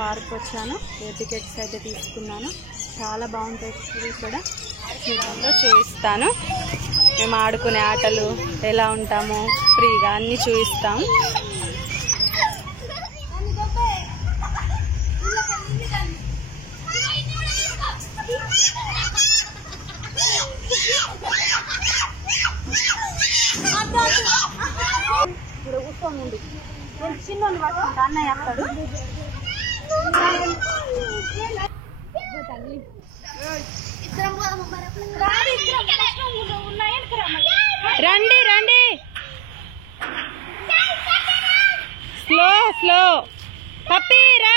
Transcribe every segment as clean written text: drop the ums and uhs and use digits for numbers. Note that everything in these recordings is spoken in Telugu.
పార్క్ వచ్చాను. టికెట్స్ అయితే తీసుకున్నాను. చాలా బాగుంటుంది ఇక్కడ. చూపిస్తాను మేము ఆడుకునే ఆటలు ఎలా ఉంటామో ఫ్రీగా అన్నీ చూపిస్తాం. ఇప్పుడు కూర్చోండి. నేను చిన్నోని పట్టుకుంటా, అన్నయ్య అక్కడు. రండి రండి, స్లో స్లో పప్పీరా.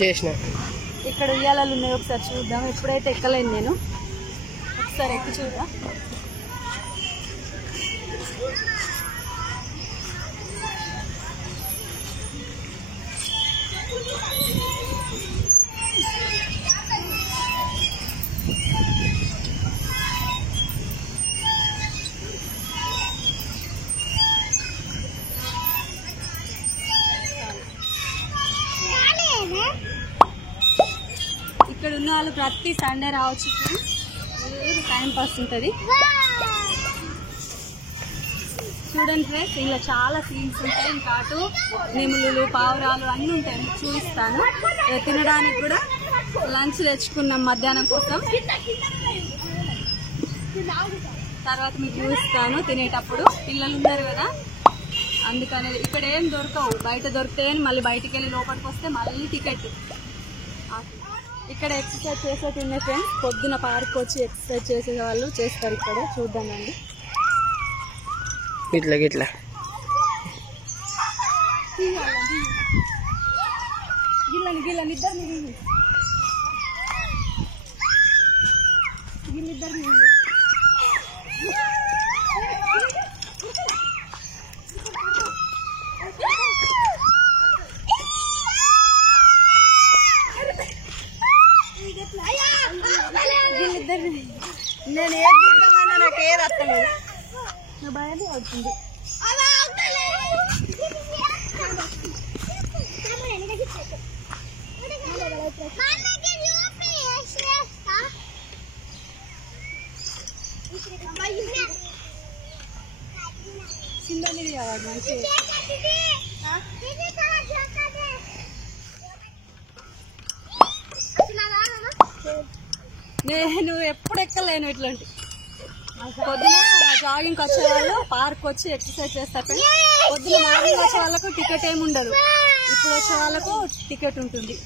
చేసిన ఇక్కడ ఉయ్యాలలు ఉన్నాయి, ఒకసారి చూద్దాం. ఎప్పుడైతే ఎక్కలేను నేను, ఒకసారి ఎక్కి చూద్దాం. ఇక్కడ ఉన్న వాళ్ళు ప్రతి సండే రావచ్చు. టైం పాస్ ఉంటుంది. చూడండి ఫ్రెండ్స్, ఇలా చాలా సీన్స్ ఉంటాయి. ఇంకా అటు నెములు పావురాలు అన్నీ ఉంటాయి. చూపిస్తాను. తినడానికి కూడా లంచ్ తెచ్చుకున్నాం మధ్యాహ్నం కోసం. తర్వాత మీకు చూపిస్తాను తినేటప్పుడు. పిల్లలు ఉన్నారు కదా, అందుకని ఇక్కడ ఏం దొరకవు. బయట దొరికితే మళ్ళీ బయటికి వెళ్ళి లోపలికి వస్తే మళ్ళీ టికెట్. ఇక్కడ ఎక్సర్సైజ్ చేసేది ఉన్నాయి ఫ్రెండ్స్. పొద్దున పార్క్ వచ్చి ఎక్సర్సైజ్ చేసే వాళ్ళు చేస్తారు ఇక్కడ. చూద్దామండి. ఇట్లా గిట్లా గిల్లని గిల్లని ఇద్దరిని నేను ఏది తిద్దామన్నా నాకు ఏది వస్తలేదు. నా భయాన్ని అవుతుంది. చిన్నది కావాలి మంచి. నేను ఎప్పుడు ఎక్కలేను ఇట్లాంటి. పొద్దున జాగింగ్కి వచ్చే వాళ్ళు పార్క్ వచ్చి ఎక్సర్సైజ్ చేస్తారు. పొద్దున మార్నింగ్ వచ్చే వాళ్ళకు టికెట్ ఏమి ఉండదు. ఇప్పుడు వచ్చే వాళ్ళకు టికెట్ ఉంటుంది.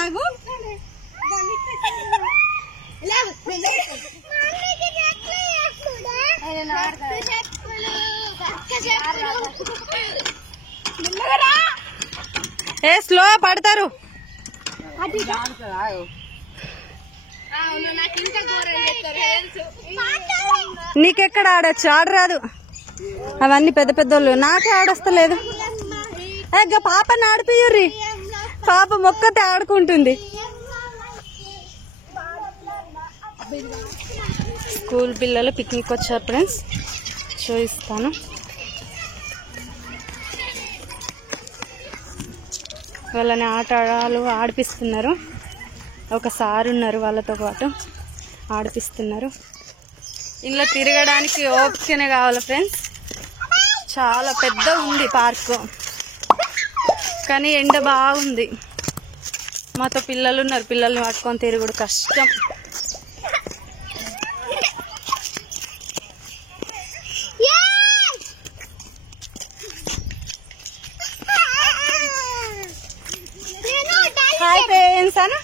ఆగు. ఏ స్లో పడతారు. నీకెక్కడ ఆడొచ్చు, ఆడరాదు. అవన్నీ పెద్ద పెద్దోళ్ళు. నాకే ఆడొస్తలేదు. పాపని ఆడిపియ్యుర్రి. పాప మొక్కతే ఆడుకుంటుంది. స్కూల్ పిల్లలు పిక్నిక్ వచ్చారు ఫ్రెండ్స్. చూపిస్తాను. వాళ్ళని ఆటలు ఆడిపిస్తున్నారు. ఒక సార్ ఉన్నారు వాళ్ళతో పాటు ఆడిపిస్తున్నారు. ఇంట్లో తిరగడానికి ఓపికనే కావాలి ఫ్రెండ్స్. చాలా పెద్ద ఉంది పార్కు, కానీ ఎండ బాగుంది. మాతో పిల్లలు ఉన్నారు. పిల్లల్ని పట్టుకొని తిరుగుడు కష్టం. హాయ్ ఫ్రెండ్స్ అను.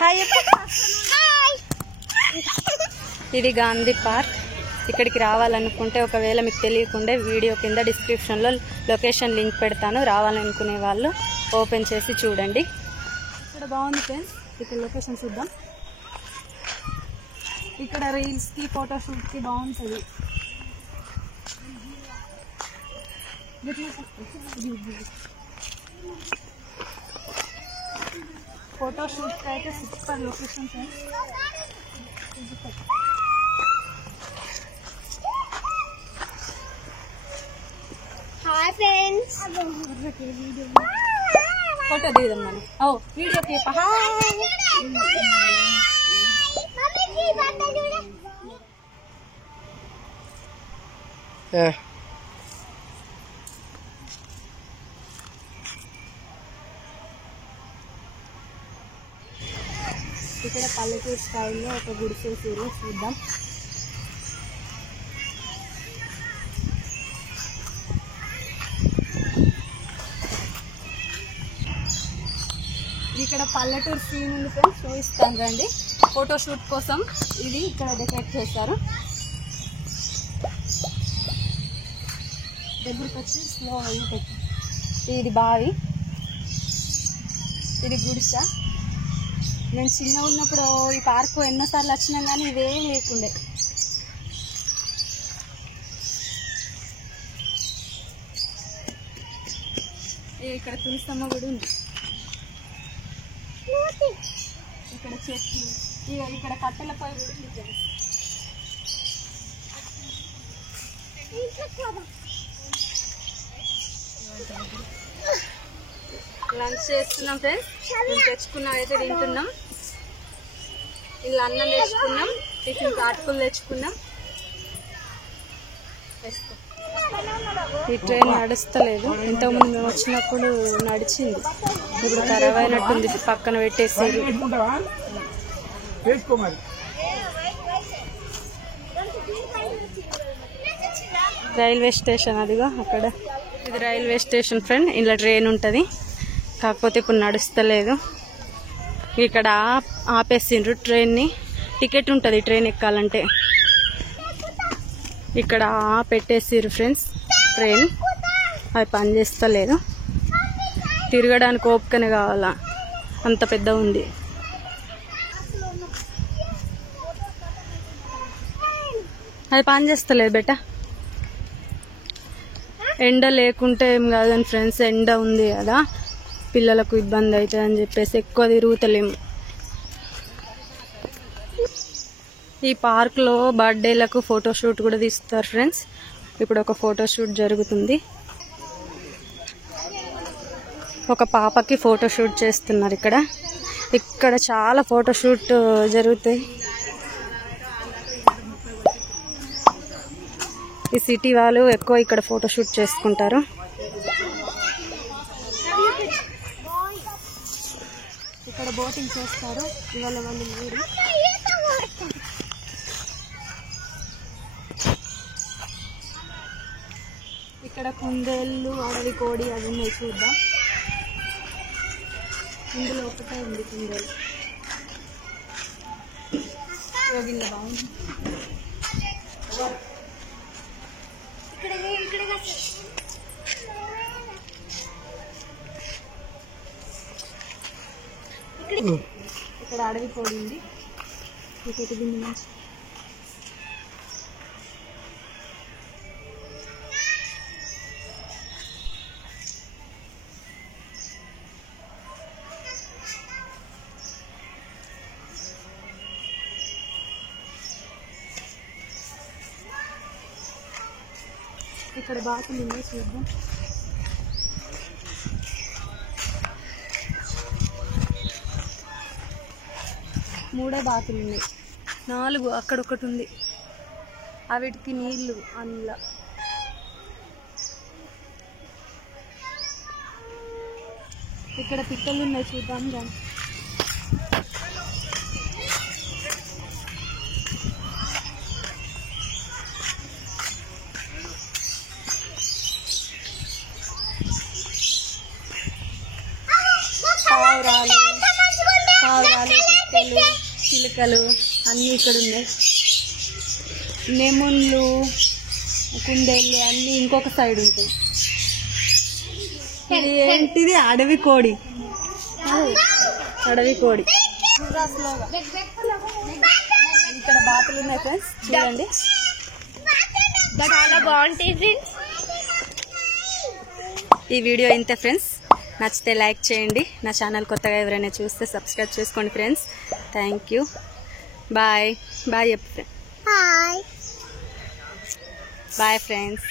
హాయ్. ఇది గాంధీ పార్క్. ఇక్కడికి రావాలనుకుంటే ఒకవేళ మీకు తెలియకుండా వీడియో కింద డిస్క్రిప్షన్లో లొకేషన్ లింక్ పెడతాను. రావాలనుకునే వాళ్ళు ఓపెన్ చేసి చూడండి. ఇక్కడ బాగుంది ఫ్రెండ్స్. ఇక్కడ లొకేషన్ చూద్దాం. ఇక్కడ రీల్స్ కి ఫోటోషూట్ కి బాగుంటుంది. ఫోటోషూట్ అయితే super location friends. Hi friends, photo దిగుదాం మనం. వీడియో తీప. ఇక్కడ పల్లెటూరు స్టైల్లో ఒక గుడిసె చూద్దాం. ఇక్కడ పల్లెటూరు సీన్ ఉంది ఫ్రెండ్స్, చూపిస్తాను రండి. ఫోటోషూట్ కోసం ఇది ఇక్కడ డెకరేట్ చేశారు. దగ్గరికి వచ్చి స్లో పెట్టి, ఇది బావి, ఇది గుడిస. నేను చిన్నగా ఉన్నప్పుడు ఈ పార్కు ఎన్నోసార్లు వచ్చినాం కానీ ఇవేం లేకుండే. ఇక్కడ తులసమ్మ కూడా ఉంది. ఇక్కడ చెట్లు, ఇక్కడ కట్టెల పై కూడా ఉంది. లంచ్ చేస్తున్నాం ఫ్రెండ్స్. మేము తెచ్చుకున్నాం అయితే తింటున్నాం. ఇలా అన్నం తెచ్చుకున్నాం, టిఫిన్ అటుకులు తెచ్చుకున్నాం. ఈ ట్రైన్ నడుస్తలేదు. ఇంతకుముందు మేము వచ్చినప్పుడు నడిచింది, ఇప్పుడు ఖరాబ్ అయినట్టుంది. పక్కన పెట్టేసారు. రైల్వే స్టేషన్ అదిగో అక్కడ. ఇది రైల్వే స్టేషన్ ఫ్రెండ్. ఇలా ట్రైన్ ఉంటుంది, కాకపోతే ఇప్పుడు నడుస్తలేదు. ఇక్కడ ఆపేసిండ్రు ట్రైన్ని. టికెట్ ఉంటుంది ట్రైన్ ఎక్కాలంటే. ఇక్కడ పెట్టేసిర్రు ఫ్రెండ్స్ ట్రైన్. అది పని చేస్తలేదు. తిరగడానికి ఓపికనే కావాలా, అంత పెద్ద ఉంది. అది పని చేస్తలేదు బెట. ఎండ లేకుంటే ఏం కాదని ఫ్రెండ్స్, ఎండ ఉంది కదా, పిల్లలకు ఇబ్బంది అవుతుంది అని చెప్పేసి ఎక్కువ తిరుగుతలేము. ఈ పార్క్లో బర్త్డేలకు ఫోటోషూట్ కూడా తీస్తారు ఫ్రెండ్స్. ఇప్పుడు ఒక ఫోటోషూట్ జరుగుతుంది. ఒక పాపకి ఫోటోషూట్ చేస్తున్నారు ఇక్కడ. ఇక్కడ చాలా ఫోటోషూట్ జరుగుతాయి. ఈ సిటీ వాళ్ళు ఎక్కువ ఇక్కడ ఫోటోషూట్ చేసుకుంటారు. ఇక్కడ బోటింగ్ చేస్తారు. ఇవాళ వాళ్ళు మీరు ఇక్కడ కుందేళ్ళు, అడవి కోడి అవి ఉన్నాయి, చూద్దాం. ఇందులో ఒకటే ఉంది కుందేలు. యోగిల్ల బాగుంది. ఇక్కడ అడవి కోడి ఉంది. ఇంకొక బిందు మంచి. ఇక్కడ బాతులు ఉన్నాయి, చూద్దాం. మూడే బాతులు ఉన్నాయి, 4 అక్కడ ఒకటి ఉంది. అవిటికి నీళ్లు అందులో. ఇక్కడ పిట్టలు ఉన్నాయి, చూద్దాం దాన్ని. పావురాలు, పిట్టలు, చిలుకలు అన్నీ ఇక్కడ ఉన్నాయి. నెమళ్ళు, కుందేళ్ళు అన్నీ ఇంకొక సైడ్ ఉంటాయి. ఇది ఏంటిది? అడవి కోడి. అడవి కోడి ఇక్కడ బాతులు ఉన్నాయి ఫ్రెండ్స్, చూడండి. చాలా బాగుంటాయి ఫ్రెండ్స్. ఈ వీడియో ఇంతే ఫ్రెండ్స్. నచ్చితే లైక్ చేయండి. నా ఛానల్ కొత్తగా ఎవరైనా చూస్తే సబ్స్క్రైబ్ చేసుకోండి friends. Thank you. Bye bye. Hi bye friends.